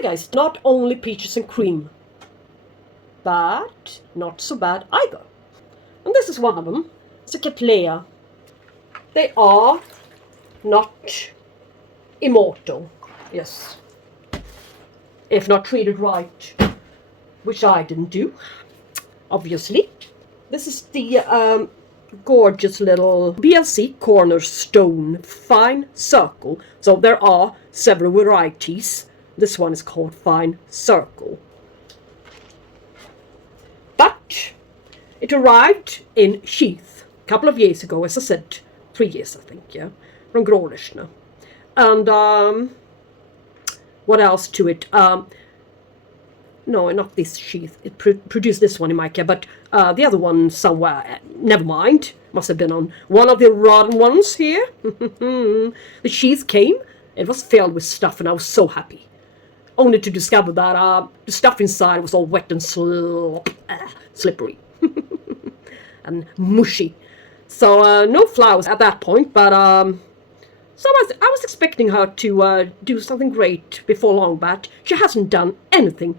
the guys, not only peaches and cream, but not so bad either. And this is one of them. It's a Cattleya. They are not immortal, yes, if not treated right, which I didn't do, obviously. This is the gorgeous little BLC Cornerstone Fine Circle. So there are several varieties. This one is called Fine Circle. But it arrived in sheath a couple of years ago, as I said, 3 years I think, yeah, from Großräschener. And what else to it? No, not this sheath. It produced this one in my care, but the other one somewhere, never mind. Must have been on one of the rotten ones here. The sheath came, it was filled with stuff, and I was so happy. Only to discover that the stuff inside was all wet and slippery and mushy. So no flowers at that point, but so I was expecting her to do something great before long, but she hasn't done anything.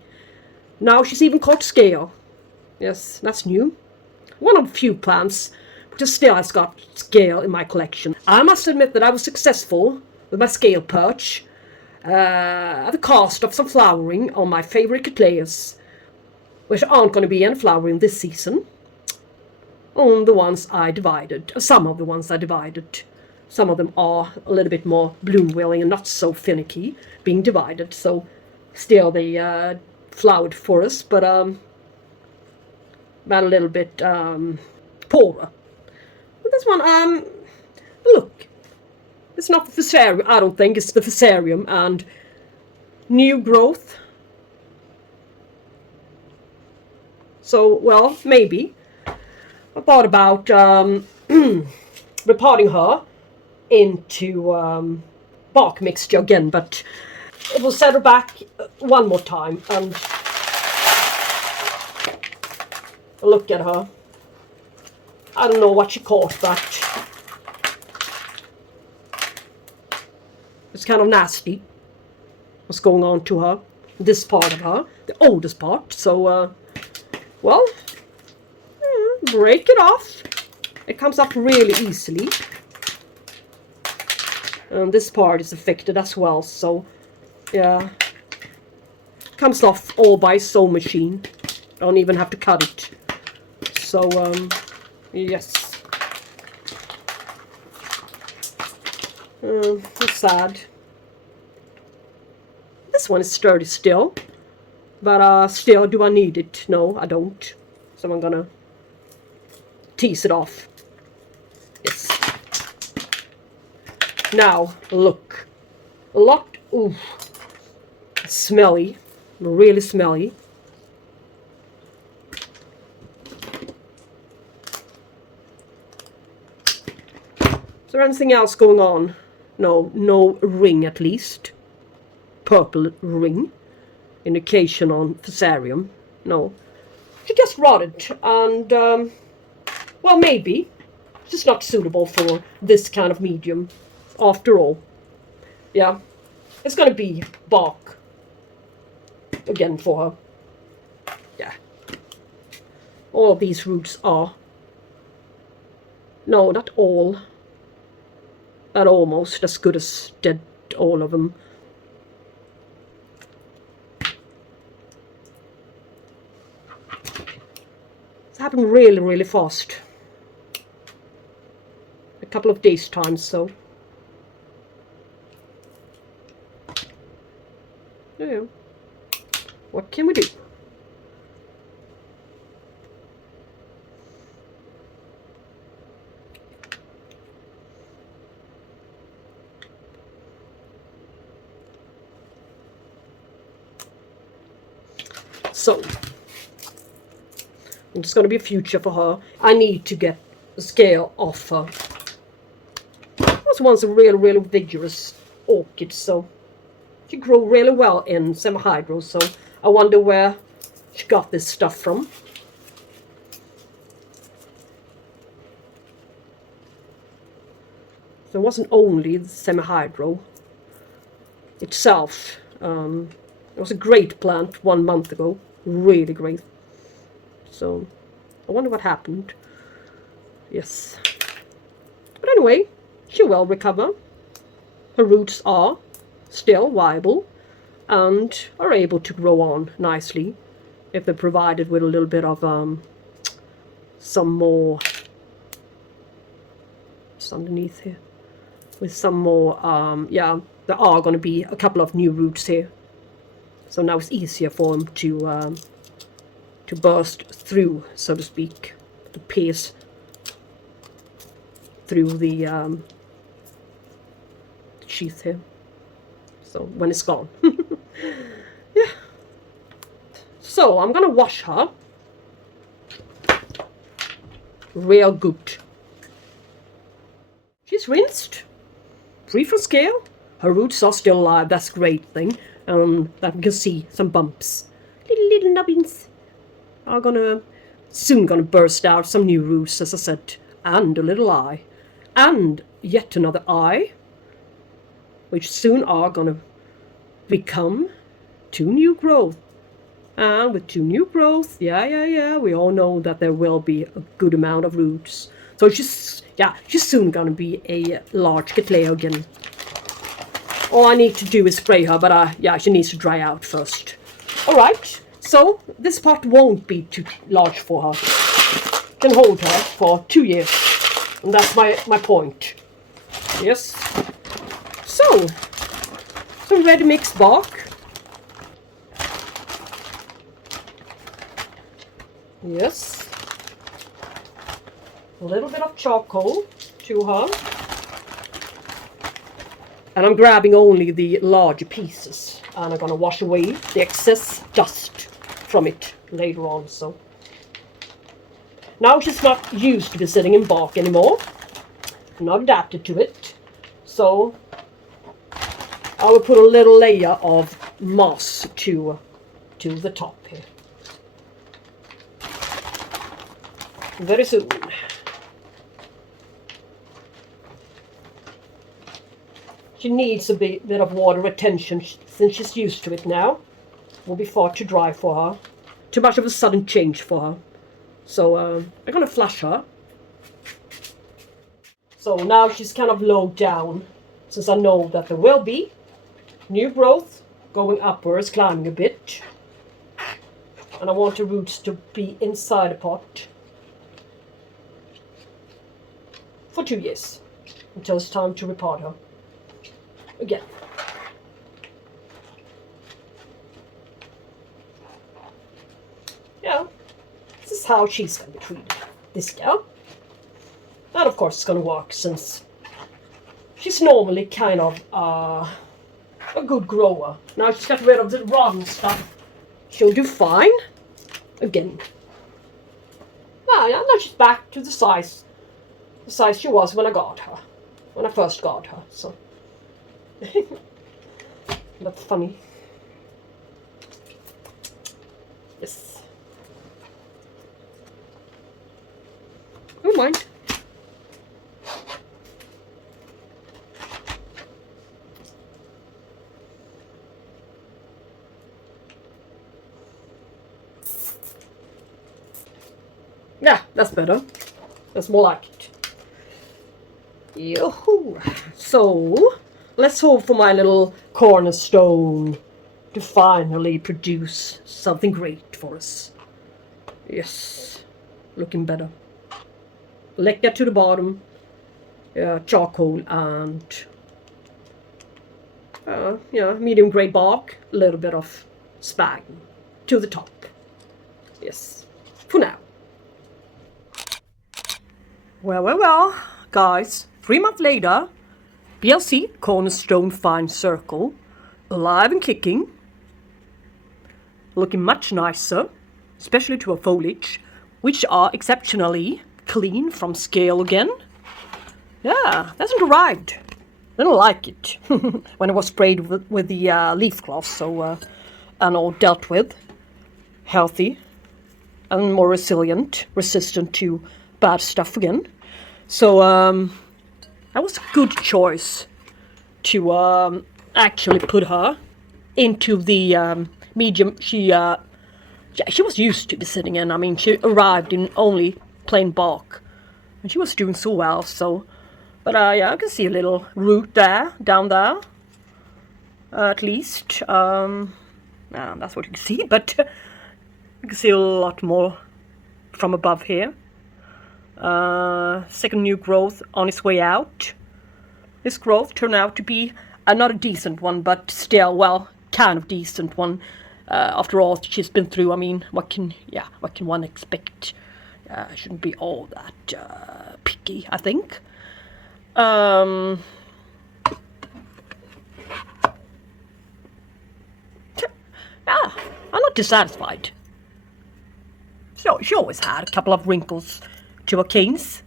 Now she's even caught scale. Yes, that's new. One of the few plants which still has got scale in my collection. I must admit that I was successful with my scale perch at the cost of some flowering on my favorite Cattleyas, which aren't going to be any flowering this season. On the ones I divided, some of the ones I divided. Some of them are a little bit more bloom-willing and not so finicky being divided, so still they flowered for us, but a little bit poorer. But this one, look, it's not the fusarium, I don't think, it's the fusarium and new growth. So, well, maybe. I thought about repotting her into bark mixture again, but it will set her back one more time, and look at her. I don't know what she caught, but it's kind of nasty what's going on to her, this part of her, the oldest part. So well, break it off. It comes up really easily, and this part is affected as well, so yeah, comes off all by sewing machine. Don't even have to cut it. So yes, it's sad. This one is sturdy still, but still, do I need it? No, I don't. So I'm gonna tease it off. Yes. Now look, a lot. Ooh, smelly, really smelly. Is there anything else going on? No, no ring at least. Purple ring. Indication on fusarium. No. She just rotted, and well, maybe it's just not suitable for this kind of medium after all. Yeah, it's gonna be bark again for her. Yeah, all of these roots are, no, not all, but almost as good as dead, all of them. It's happened really, really fast. A couple of days time, so yeah. What can we do? So it's going to be a future for her. I need to get the scale off her. This one's a really, really vigorous orchid, so she grew really well in semi-hydro, so I wonder where she got this stuff from. So it wasn't only the semi-hydro itself. It was a great plant 1 month ago. Really great. So, I wonder what happened. Yes. But anyway, she will recover. Her roots are still viable and are able to grow on nicely if they're provided with a little bit of some more, just underneath here, with some more, yeah, there are going to be a couple of new roots here. So now it's easier for them to burst through, so to speak, to pierce through the sheath here. So when it's gone. Yeah. So I'm gonna wash her real good. She's rinsed, free from scale. Her roots are still alive. That's a great thing. That we can see some bumps. Little nubbins are soon gonna burst out. Some new roots, as I said, and a little eye, and yet another eye, which soon are gonna become 2 new growth. And with 2 new growth, yeah, we all know that there will be a good amount of roots. So she's soon gonna be a large Cattleya again. All I need to do is spray her, but yeah, she needs to dry out first. Alright, so this pot won't be too large for her. Can hold her for 2 years. And that's my point. Yes. So, some ready mix bark. Yes. A little bit of charcoal to her. And I'm grabbing only the larger pieces. And I'm going to wash away the excess dust from it later on. So now she's not used to be sitting in bark anymore. I'm not adapted to it. So I will put a little layer of moss to the top here. Very soon. She needs a bit of water retention since she's used to it now. Will be far too dry for her. Too much of a sudden change for her. So I'm going to flush her. So now she's kind of low down, since I know that there will be new growth going upwards, climbing a bit. And I want the roots to be inside the pot for 2 years, until it's time to repot her again. Yeah, this is how she's going to be treated, this girl. And of course it's going to work, since she's normally kind of a good grower. Now she's got rid of the rotten stuff. She'll do fine again. Now she's back to the size she was when I got her, when I first got her. So that's funny. Yes. Don't mind. Yeah, that's better. That's more like it. Yoo-hoo. So, let's hope for my little Cornerstone to finally produce something great for us. Yes, looking better. Lucke to the bottom, charcoal and medium grey bark, a little bit of spag to the top. Yes, for now. Well, guys, 3 months later, BLC Cornerstone Fine Circle, alive and kicking, looking much nicer, especially to her foliage, which are exceptionally clean from scale again. Yeah, hasn't arrived. Didn't like it when it was sprayed with the leaf cloth, so and all dealt with, healthy and more resilient, resistant to bad stuff again. So that was a good choice to actually put her into the medium yeah, she was used to be sitting in. I mean, she arrived in only plain bark, and she was doing so well. So, but yeah, I can see a little root there, down there, at least. That's what you can see, but you can see a lot more from above here. Second new growth on its way out. This growth turned out to be not a decent one, but still, well, kind of decent one. After all she's been through, I mean, what can one expect? I shouldn't be all that picky, I think. Yeah, I'm not dissatisfied. So she always had a couple of wrinkles to her canes,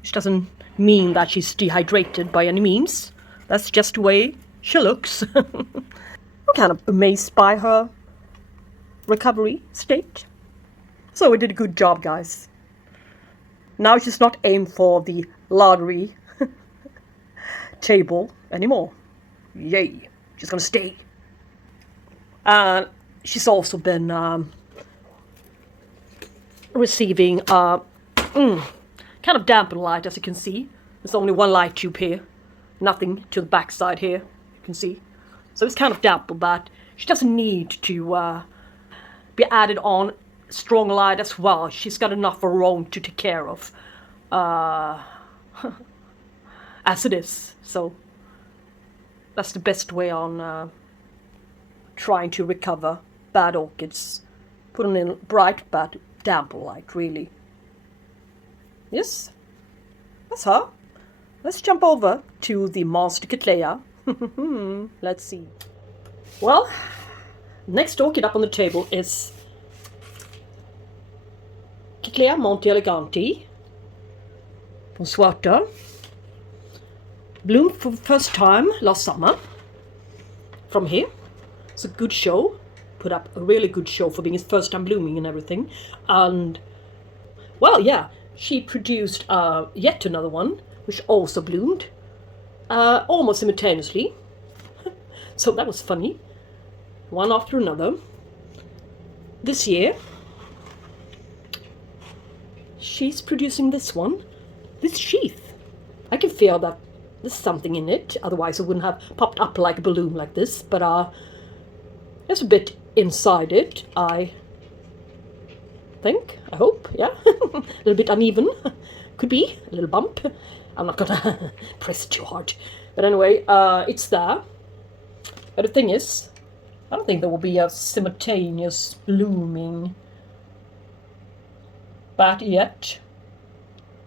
which doesn't mean that she's dehydrated by any means. That's just the way she looks. I'm kind of amazed by her recovery state. So we did a good job, guys. Now she's not aimed for the lottery table anymore. Yay, she's gonna stay. And she's also been receiving kind of dampened light, as you can see. There's only one light tube here, nothing to the back side here, you can see. So it's kind of dampened, but she doesn't need to be added on strong light as well. She's got enough of her own to take care of as it is. So that's the best way on trying to recover bad orchids. Put them in bright but dampened light, really. Yes, that's her. Let's jump over to the monster Cattleya. Let's see. Well, next orchid up on the table is Cattleya Monte Elegante from Schwerter. Bloomed for the first time last summer from here. It's a good show. Put up a really good show for being his first time blooming and everything. And, well, yeah, she produced yet another one, which also bloomed almost simultaneously. So that was funny. One after another. This year, she's producing this one, this sheath. I can feel that there's something in it, otherwise it wouldn't have popped up like a balloon like this, but there's a bit inside it, I think, I hope, yeah. A little bit uneven, could be, a little bump. I'm not gonna press too hard. But anyway, it's there. But the thing is, I don't think there will be a simultaneous blooming. But yet,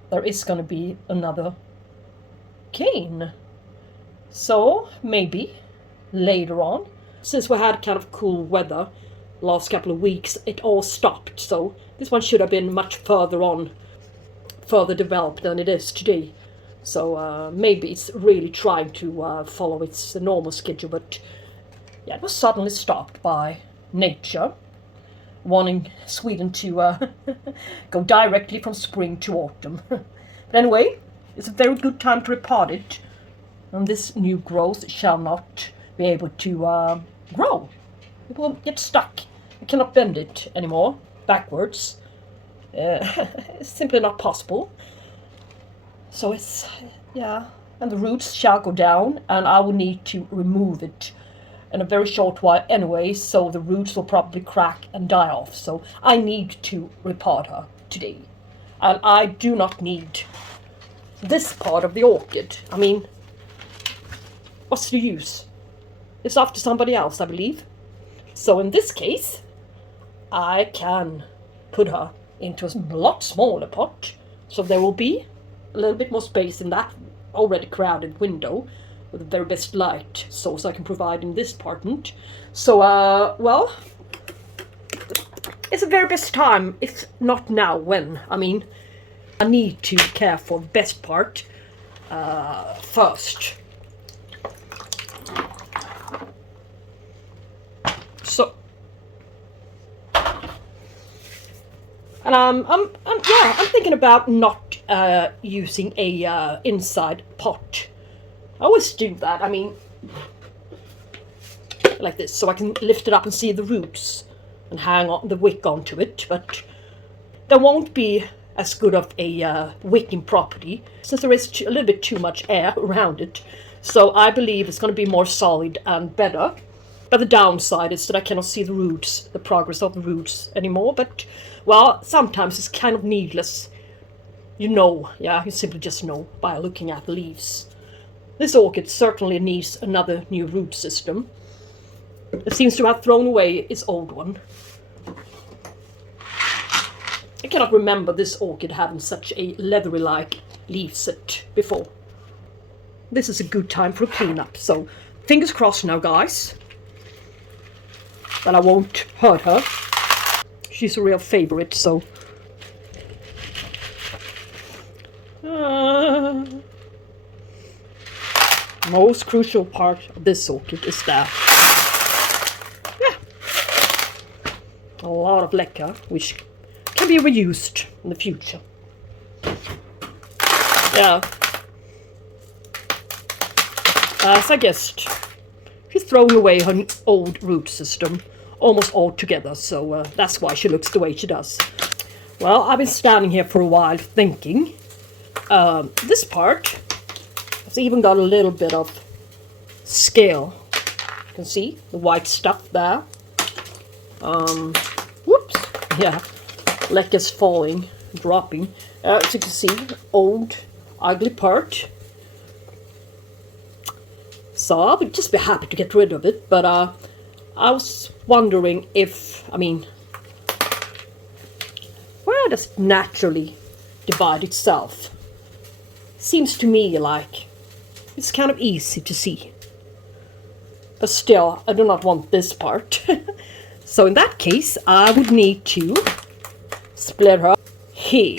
there is gonna be another cane. So, maybe, later on. Since we had kind of cool weather last couple of weeks, it all stopped. So, this one should have been much further on, further developed than it is today. So maybe it's really trying to follow its normal schedule, but yeah, it was suddenly stopped by nature, wanting Sweden to go directly from spring to autumn. But anyway, it's a very good time to repot it, and this new growth shall not be able to grow. It will get stuck. I cannot bend it anymore, backwards. It's simply not possible. So it's, yeah, and the roots shall go down, and I will need to remove it in a very short while anyway, so the roots will probably crack and die off. So I need to repot her today. And I do not need this part of the orchid. I mean, what's the use? It's after somebody else, I believe. So in this case, I can put her into a lot smaller pot, so there will be a little bit more space in that already crowded window with the very best light source I can provide in this apartment. So, well, it's the very best time, if not now, when. I mean, I need to care for the best part first. So, and I'm thinking about not using a inside pot. I always do that. I mean, like this, so I can lift it up and see the roots and hang on the wick onto it, but there won't be as good of a wicking property since there is a little bit too much air around it. So I believe it's going to be more solid and better. But the downside is that I cannot see the roots, the progress of the roots anymore. But, well, sometimes it's kind of needless. You know, yeah, you simply just know by looking at the leaves. This orchid certainly needs another new root system. It seems to have thrown away its old one. I cannot remember this orchid having such a leathery-like leaf set before. This is a good time for a cleanup, so fingers crossed now, guys, that I won't hurt her. She's a real favorite, so... most crucial part of this orchid is that a lot of leca, which can be reused in the future. Yeah. As I guessed, she's thrown away her old root system almost altogether, so that's why she looks the way she does. Well, I've been standing here for a while thinking. This part has even got a little bit of scale. You can see the white stuff there. Whoops. Yeah. Leca's falling, dropping. As you can see, old, ugly part. So I would just be happy to get rid of it, but I was wondering if, where does it naturally divide itself? Seems to me like it's kind of easy to see. But still, I do not want this part. So in that case, I would need to split her here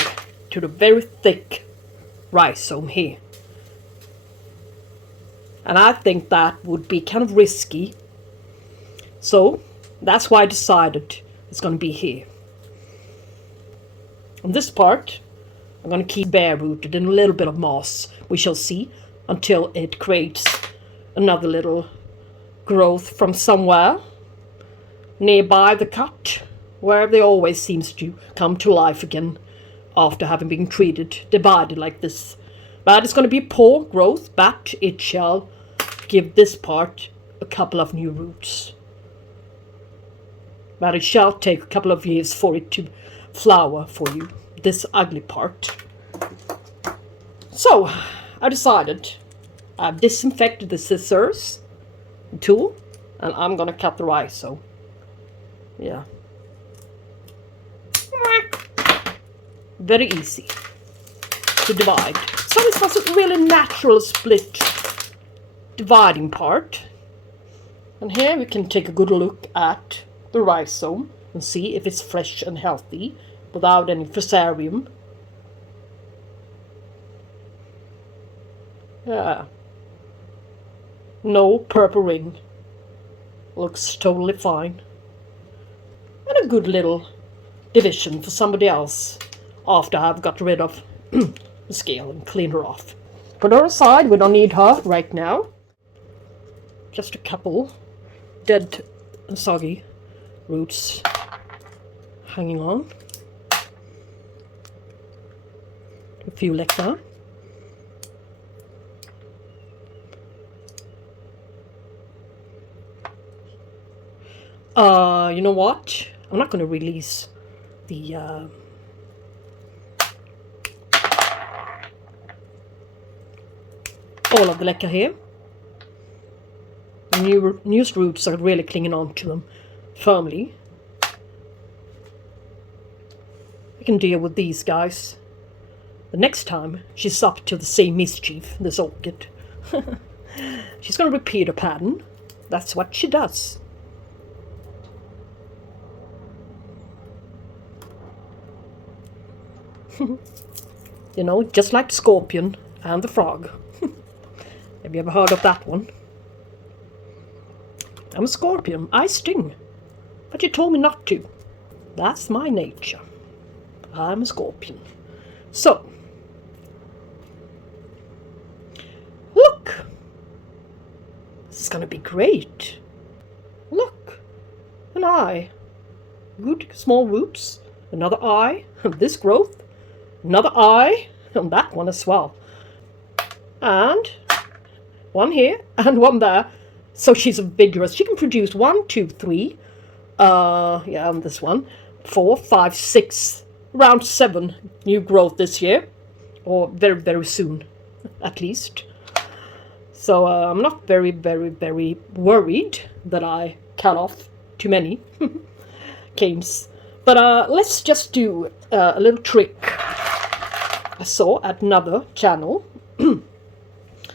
to the very thick rhizome here. And I think that would be kind of risky. So that's why I decided it's going to be here. On this part, I'm going to keep bare rooted in a little bit of moss. We shall see until it creates another little growth from somewhere nearby the cut, where they always seems to come to life again after having been treated, divided like this. But it's going to be poor growth, but it shall give this part a couple of new roots. But it shall take a couple of years for it to flower for you, this ugly part. So, I decided I've disinfected the scissors, the tool, and I'm going to cut the rhizome. Yeah. Very easy to divide. So this was a really natural split dividing part. And here we can take a good look at the rhizome and see if it's fresh and healthy without any fusarium. Yeah. No purple ring. Looks totally fine. And a good little division for somebody else after I've got rid of the scale and cleaned her off. Put her aside, we don't need her right now. Just a couple dead and soggy roots hanging on. A few leca. You know what? I'm not going to release the all of the leca here. The newest roots are really clinging on to them firmly. We can deal with these guys the next time she's up to the same mischief, this orchid. She's going to repeat her pattern. That's what she does. You know, just like the scorpion and the frog. Have you ever heard of that one? I'm a scorpion. I sting. But you told me not to. That's my nature. I'm a scorpion. So, look! This is going to be great. an eye. Good small roots. Another eye. This growth. Another eye. And that one as well. And one here and one there. So she's vigorous. She can produce 1, 2, 3. And this one. 4, 5, 6. Around 7 new growth this year. Or very, very soon. At least. So I'm not very, very, very worried that I cut off too many canes. But let's just do a little trick I saw at another channel.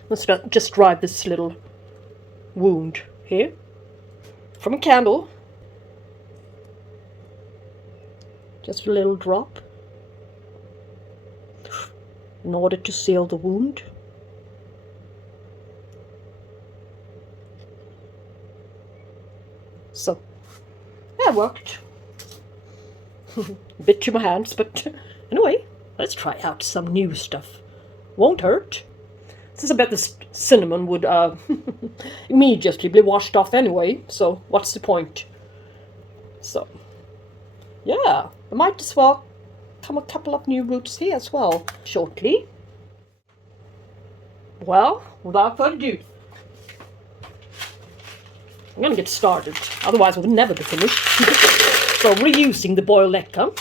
Let's just dry this little wound here from a candle. Just a little drop in order to seal the wound. So, yeah, it worked. A bit to my hands, but anyway, let's try out some new stuff. Won't hurt. Since I bet this cinnamon would immediately be washed off anyway, so what's the point? So, yeah, I might as well come a couple of new roots here as well shortly. Well, without further ado, I'm gonna get started, otherwise we'll never be finished. So reusing the boiled leca.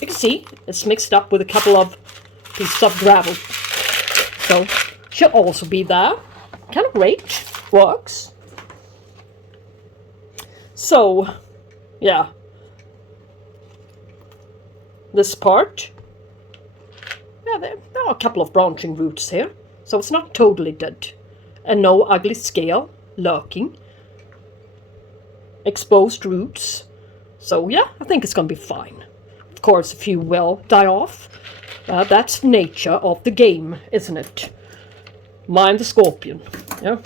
You can see it's mixed up with a couple of pieces of gravel. So she'll also be there. Kind of great. Works. So, yeah. This part. Yeah, there are a couple of branching roots here. So it's not totally dead. And no ugly scale lurking. Exposed roots. So yeah, I think it's going to be fine. Of course, a few will die off. That's nature of the game, isn't it? Mind the scorpion. Yeah.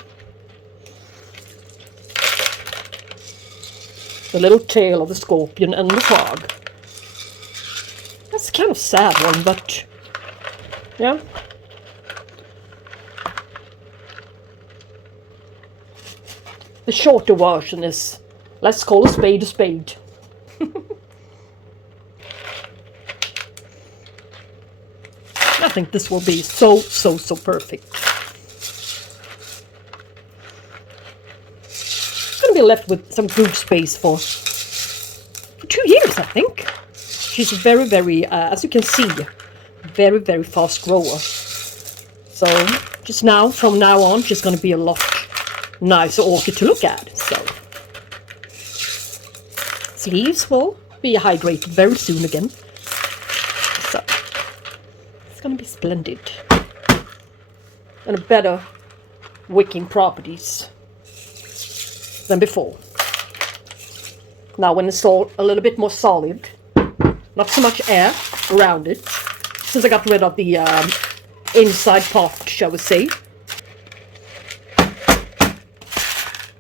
The little tail of the scorpion and the frog. That's kind of sad one, but yeah. The shorter version is, let's call a spade a spade. I think this will be so perfect. I'm gonna be left with some good space for 2 years, I think. She's very, very, as you can see, very, very fast grower. So just now, from now on, she's gonna be a lot nicer orchid to look at. So leaves will be hydrated very soon again. So it's gonna be splendid. And better wicking properties than before. Now when it's all a little bit more solid, not so much air around it, since I got rid of the inside part, shall we say.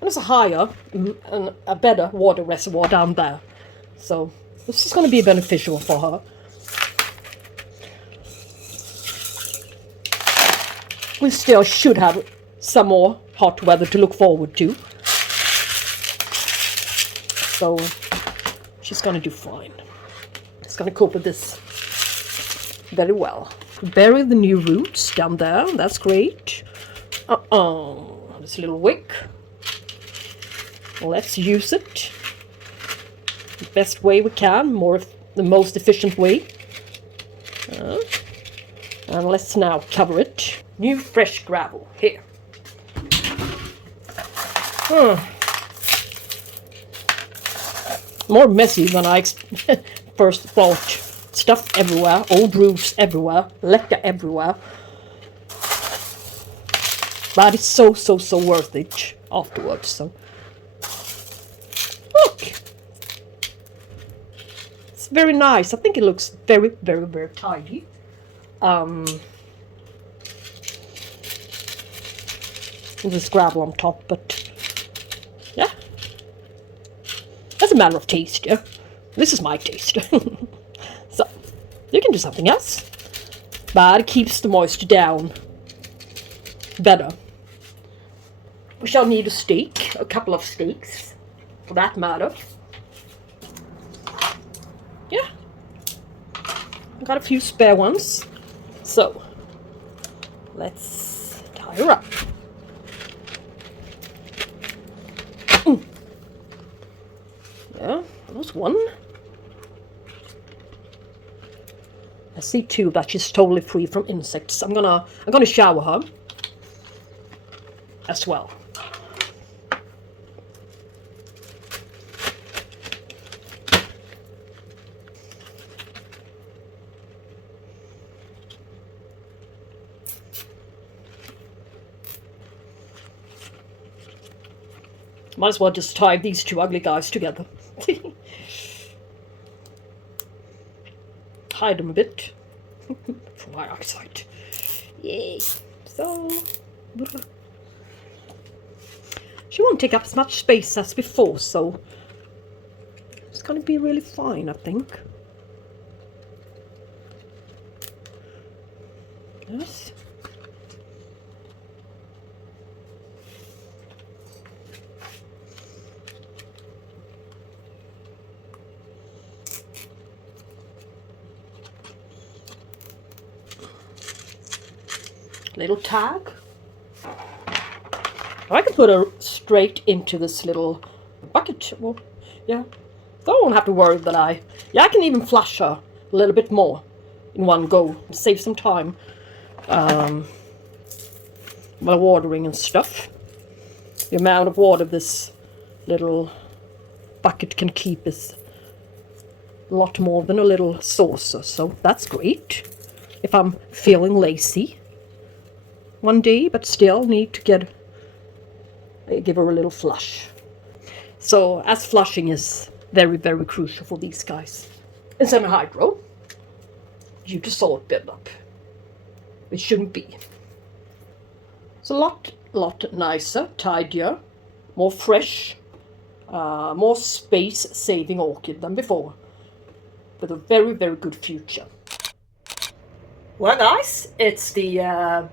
There's a higher and a better water reservoir down there. So this is going to be beneficial for her. We still should have some more hot weather to look forward to. So she's going to do fine. She's going to cope with this very well. Bury the new roots down there. That's great. This little wick. Let's use it the best way we can, the most efficient way. And let's now cover it. New fresh gravel here. More messy than I first thought. Stuff everywhere, old roofs everywhere, leca everywhere. But it's so worth it afterwards. So. It's very nice. I think it looks very tidy. There's gravel on top, but yeah. That's a matter of taste, yeah. This is my taste. So, you can do something else. But it keeps the moisture down better. We shall need a stake, a couple of stakes, for that matter. Yeah, I got a few spare ones, so let's tie her up. Yeah, that was one. I see too that she's totally free from insects. I'm gonna shower her as well. Might as well just tie these two ugly guys together. Hide them a bit from my eyesight. Yay. So she won't take up as much space as before, so it's gonna be really fine, I think. Yes. Little tag. I can put her straight into this little bucket. Well, yeah, so I won't have to worry that I can even flush her a little bit more in one go, save some time while watering and stuff. The amount of water this little bucket can keep is a lot more than a little saucer, so that's great if I'm feeling lazy one day, but still need to give her a little flush. So as flushing is very, very crucial for these guys. In semi-hydro, due to salt buildup, it shouldn't be. It's a lot nicer, tidier, more fresh, more space-saving orchid than before, with a very, very good future. Well, guys, it's the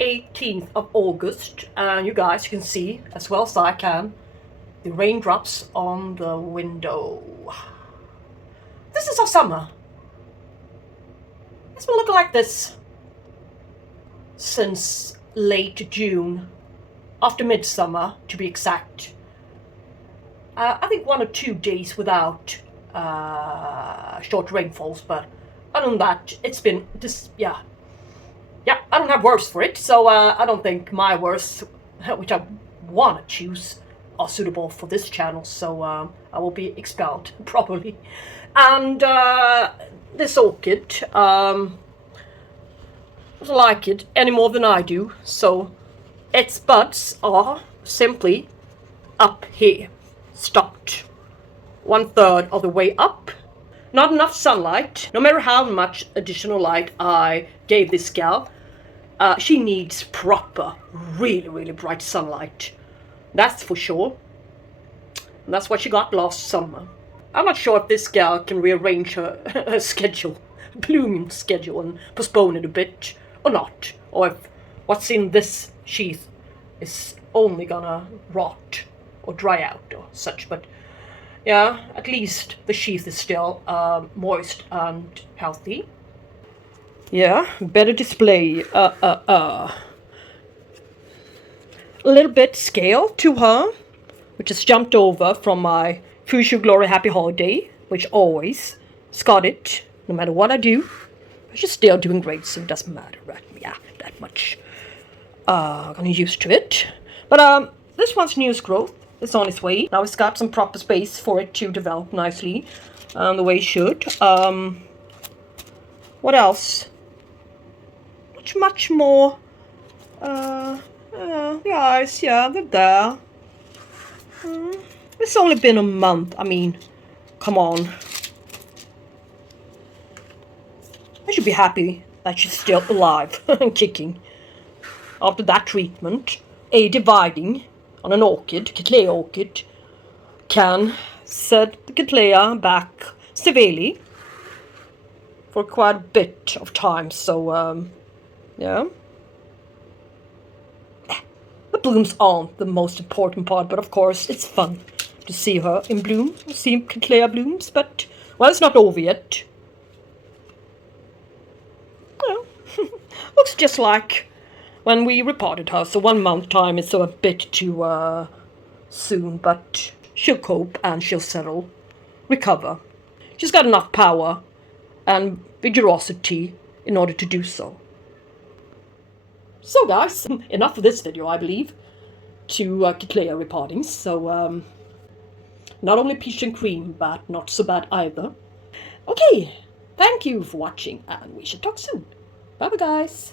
18th of August, and you guys can see as well as I can the raindrops on the window. This is our summer. It's been looking like this since late June, after midsummer to be exact. I think 1 or 2 days without short rainfalls, but other than that, it's been this, yeah, I don't have words for it, so I don't think my words, which I want to choose, are suitable for this channel, so I will be expelled, probably. And this orchid doesn't like it any more than I do, so its buds are simply up here, stopped 1/3 of the way up. Not enough sunlight. No matter how much additional light I gave this gal, she needs proper, really, really bright sunlight. That's for sure. And that's what she got last summer. I'm not sure if this gal can rearrange her schedule, blooming schedule, and postpone it a bit or not. Or if what's in this sheath is only gonna rot or dry out or such. But yeah, at least the sheath is still moist and healthy. Yeah, better display. A little bit scale to her, which has jumped over from my Fuchsia Glory Happy Holiday, which always got it, no matter what I do. She's still doing great, so it doesn't matter, right? Yeah, that much. Getting used to it. But this one's newest growth. It's on its way. Now it's got some proper space for it to develop nicely, the way it should. What else? Much more. The eyes, yeah, they're there. It's only been a month. I mean, come on. I should be happy that she's still alive and kicking. After that treatment, dividing on an orchid, Cattleya orchid, can set the Cattleya back severely for quite a bit of time. So, yeah. The blooms aren't the most important part, but of course it's fun to see her in bloom, see Cattleya blooms, but, well, it's not over yet. Well, looks just like when we repotted her, so 1 month time is a bit too soon, but she'll cope and she'll settle, recover. She's got enough power and vigorosity in order to do so. So guys, enough of this video, I believe, to Cattleya repotting. So not only peach and cream, but not so bad either. Okay, thank you for watching, and we shall talk soon. Bye bye guys.